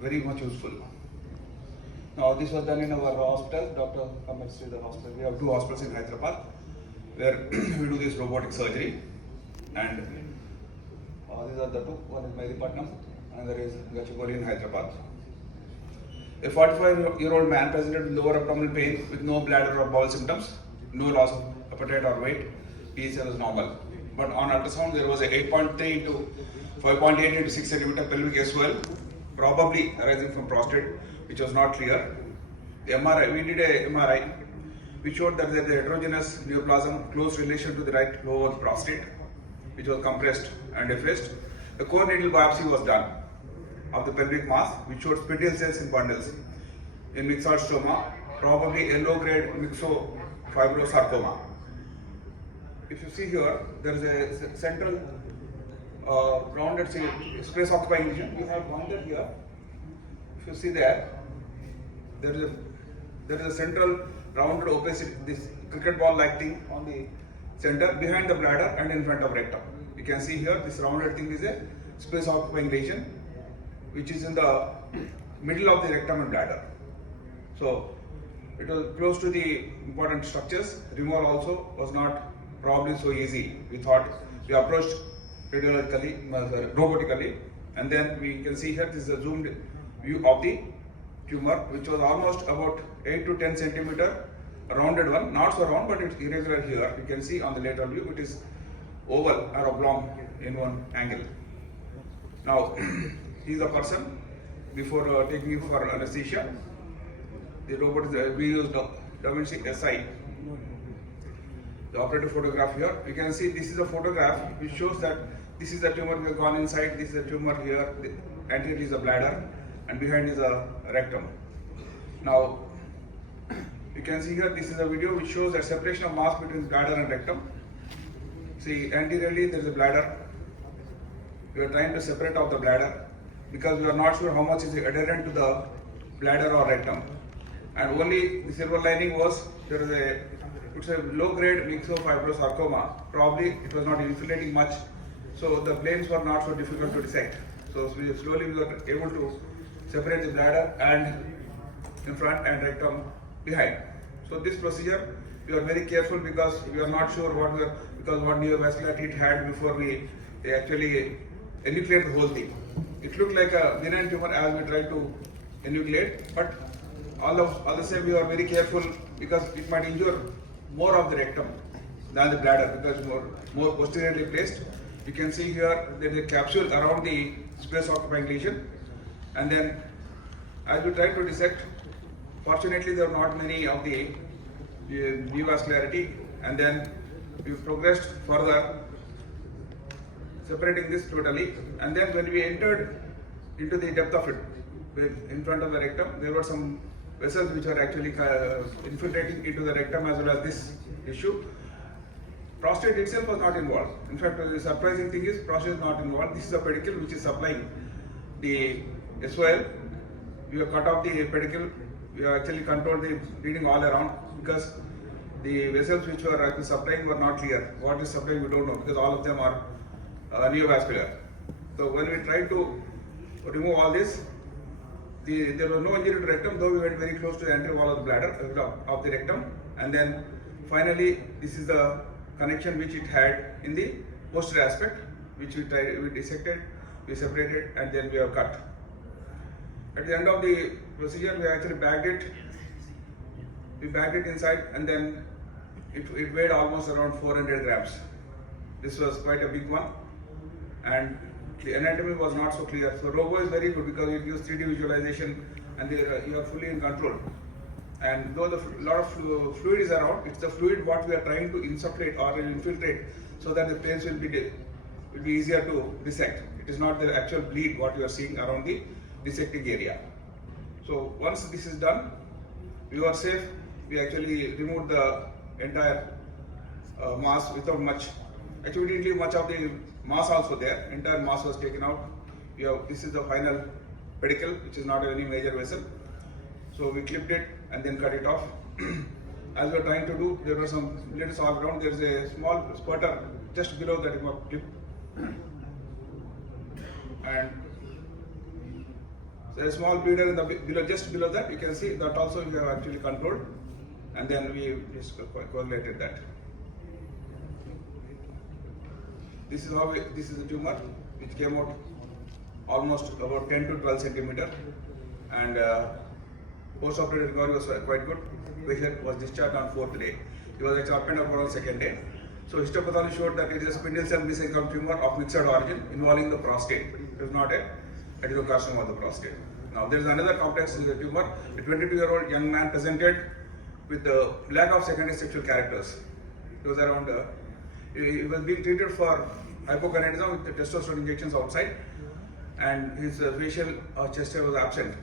very much useful. Now this was done in our hospital, Dr.Kammela the hospital. We have two hospitals in Hyderabad where we do this robotic surgery, and these are the two. One is Medipatnam, another is Gachibowli in Hyderabad. A 45-year-old man presented with lower abdominal pain with no bladder or bowel symptoms, no loss of appetite or weight. PSA was normal. But on ultrasound, there was a 8.3 into 5.8 into 6 centimeter pelvic swell, probably arising from prostate, which was not clear. The MRI, we did a MRI, which showed that there is a heterogeneous neoplasm close relation to the right lower prostate, which was compressed and effaced. The core needle biopsy was done of the pelvic mass, which showed spindle cells in bundles in myxostoma, probably a low-grade myxofibrosarcoma. If you see here, there is a central rounded space occupying lesion. You have rounded here. If you see there is a central rounded opacity, this cricket ball like thing on the center behind the bladder and in front of rectum. You can see here this rounded thing is a space occupying lesion which is in the middle of the rectum and bladder. So it was close to the important structures. Removal also was not probably so easy. We thought, we approached radiologically, robotically, and then we can see here this is a zoomed view of the tumor, which was almost about 8 to 10 centimeter, a rounded one, not so round, but it's irregular here. You can see on the lateral view, it is oval or oblong in one angle. Now, he is a person before taking him for anesthesia. The robot is, we used Da Vinci SI. The operative photograph here, you can see this is a photograph which shows that this is the tumor we have gone inside, this is the tumor here, the anterior is a bladder and behind is a rectum. Now, you can see here, this is a video which shows that separation of mass between bladder and rectum. See, anteriorly there is a bladder. We are trying to separate out the bladder because we are not sure how much is adherent to the bladder or rectum. And only the silver lining was there is a low-grade myxofibrosarcoma. Probably it was not infiltrating much, so the planes were not so difficult to dissect. So slowly we were able to separate the bladder and in front and rectum behind. So this procedure we are very careful because we are not sure what neovascularity it had before we actually enucleate the whole thing. It looked like a benign tumor as we tried to enucleate, but all the same we are very careful because it might injure more of the rectum than the bladder because more posteriorly placed. You can see here there is a capsule around the space occupying lesion, and then as we try to dissect, fortunately there are not many of the neovascularity, and then we progressed further separating this totally, and then when we entered into the depth of it in front of the rectum, there were some vessels which are actually infiltrating into the rectum as well as this tissue. Prostate itself was not involved. In fact, the surprising thing is prostate is not involved. This is a pedicle which is supplying the SOL. We have cut off the pedicle. We have actually controlled the bleeding all around because the vessels which were supplying were not clear. What is supplying we don't know because all of them are neovascular. So when we tried to remove all this, there was no injury to rectum, though we went very close to the anterior wall of the bladder of the rectum, and then finally this is the connection which it had in the posterior aspect, which we dissected, we separated, and then we have cut. At the end of the procedure, we actually bagged it. We bagged it inside, and then it weighed almost around 400 grams. This was quite a big one, and the anatomy was not so clear. So Robo is very good because it gives 3D visualization and you are fully in control. And though a lot of fluid is around, it's the fluid what we are trying to insufflate or infiltrate so that the planes will be easier to dissect. It is not the actual bleed what you are seeing around the dissecting area. So once this is done, we were safe. We actually removed the entire mass without much. Actually, we didn't leave much of the mass also there. Entire mass was taken out. This is the final pedicle, which is not any major vessel. So we clipped it and then cut it off. As we were trying to do, there were some bleeds all around. There is a small spurter just below that clip. And There is a small bleeder in the below, just below that. You can see that also we have actually controlled, and then we just correlated that. This is how this is a tumor which came out almost about 10 to 12 centimeter, and post-operative recovery was quite good. Patient was discharged on 4th day. He was actually up and up on 2nd day. So histopathology showed that it is a spindle cell mesenchymal tumor of mixed origin involving the prostate. It is not a adenocarcinoma of the prostate. Now there is another complex tumor. A 22-year-old young man presented with the lack of secondary sexual characters. It was around. He was being treated for hypogonadism with the testosterone injections outside, and his facial chest hair was absent.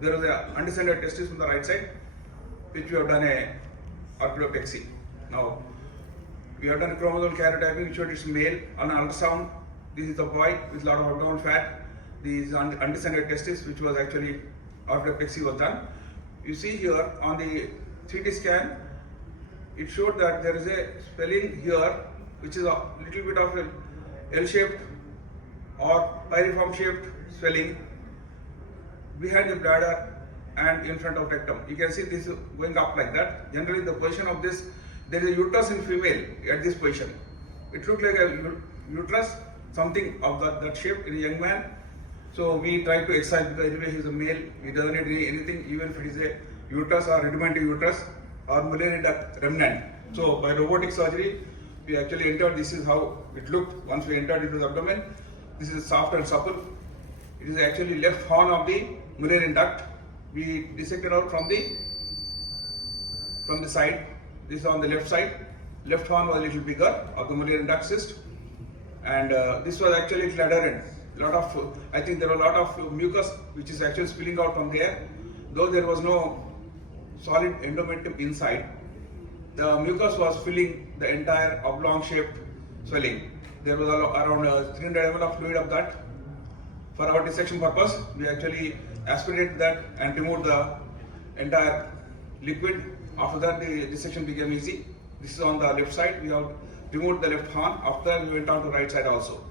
There was an undescended testis from the right side, which we have done a orchidopexy. Now we have done a chromosomal karyotyping, which showed it's male on ultrasound. This is the boy with a lot of abdominal fat. These undescended testis, which was actually orchidopexy was done. You see here on the 3D scan, it showed that there is a swelling here, which is a little bit of a L-shaped or pyriform shaped swelling behind the bladder and in front of rectum. You can see this going up like that. Generally, the position of this, there is a uterus in female at this position. It looked like a uterus, something of that shape in a young man. So we try to excise, because anyway he is a male, he doesn't need anything, even if it is a uterus or rudimentary uterus or mullary duct remnant. So by robotic surgery, we actually entered. This is how it looked once we entered into the abdomen. This is soft and supple. It is actually left horn of the mullary duct. We dissected out from the side. This is on the left side. Left horn was a little bigger of the mullary duct cyst, and this was actually adherent. I think there were a lot of mucus which is actually spilling out from there. Though there was no solid endometrium inside, the mucus was filling the entire oblong-shaped swelling. There was around 300 ml of fluid of that. For our dissection purpose, we actually aspirated that and removed the entire liquid. After that, the dissection became easy. This is on the left side. We have removed the left horn. After that, we went on to right side also.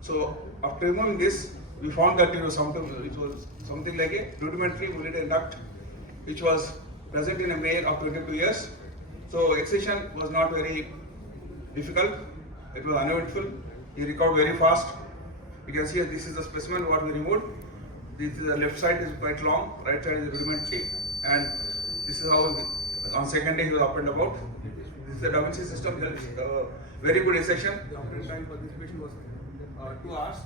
So after removing this, we found that it was something like a rudimentary mullary duct, which was present in a male of 22 years. So excision was not very difficult. It was uneventful. He recovered very fast. You can see this is the specimen what we removed. This is the left side is quite long, right side is rudimentary, and this is how on 2nd day he was up and about. This is the Da Vinci system. Very good excision. The operating time for this patient was 2 hours,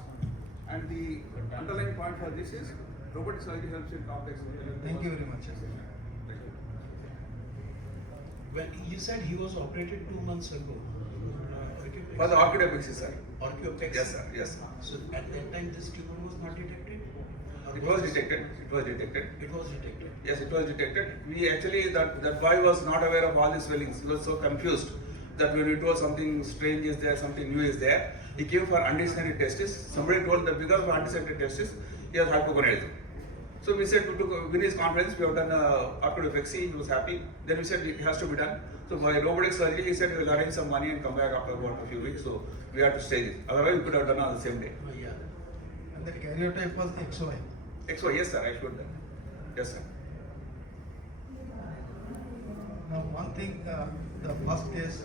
and the underlying point for this is robotic surgery helps in complex. Thank you very much. Well, you said he was operated 2 months ago. For the orchidopexy, sir. Orchidopexy? Yes, sir. Yes. So at that time this tumor was not detected? It was detected. It was detected. It was detected. Yes, it was detected. We actually, that boy was not aware of all these swellings. He was so confused that when we told something strange is there, something new is there, he came for undescended testis. Somebody told that because of undescended testis, he has hypogonadism. So we said to win his confidence, we have done orchidopexy. He was happy. Then we said it has to be done. So by robotic surgery, he said we will arrange some money and come back after about a few weeks. So we had to stage it. Otherwise, we could have done on the same day. Oh, yeah. And the karyotype was XY. XY, yes, sir. I showed that. Yes, sir. Now, one thing, the first case,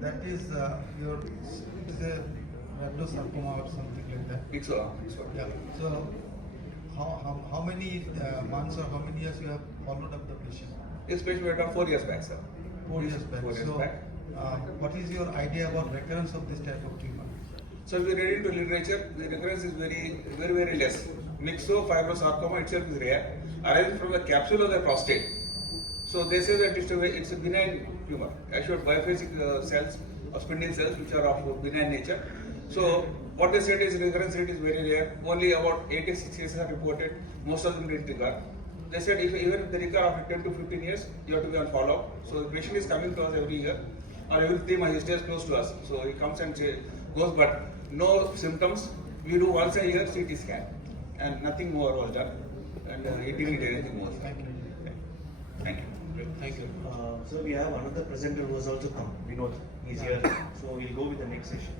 that is your, it is a rhabdosarcoma or something like that. It's so. Yeah. So, how many months or how many years you have followed up the patient? This patient went on 4 years back, sir. 4 years back. 4 years So, back. what is your idea about recurrence of this type of tumor? So if we read into literature, the recurrence is very less. Myxofibrosarcoma itself is rare, arising from the capsule of the prostate. So they say that it's a benign tumor. I showed biophasic cells or spindle cells which are of benign nature. So what they said is recurrence rate is very rare. Only about 86 cases are reported. Most of them didn't recur. They said even if they recur after 10 to 15 years, you have to be on follow-up. So the patient is coming to us every year, or every 3 months. He stays close to us. So he comes and goes, but no symptoms. We do once a year CT scan, and nothing more was done. And he didn't need anything more. Thank you. Thank you. Thank you. So we have another presenter who has also come, Vinod. He's here. So we'll go with the next session.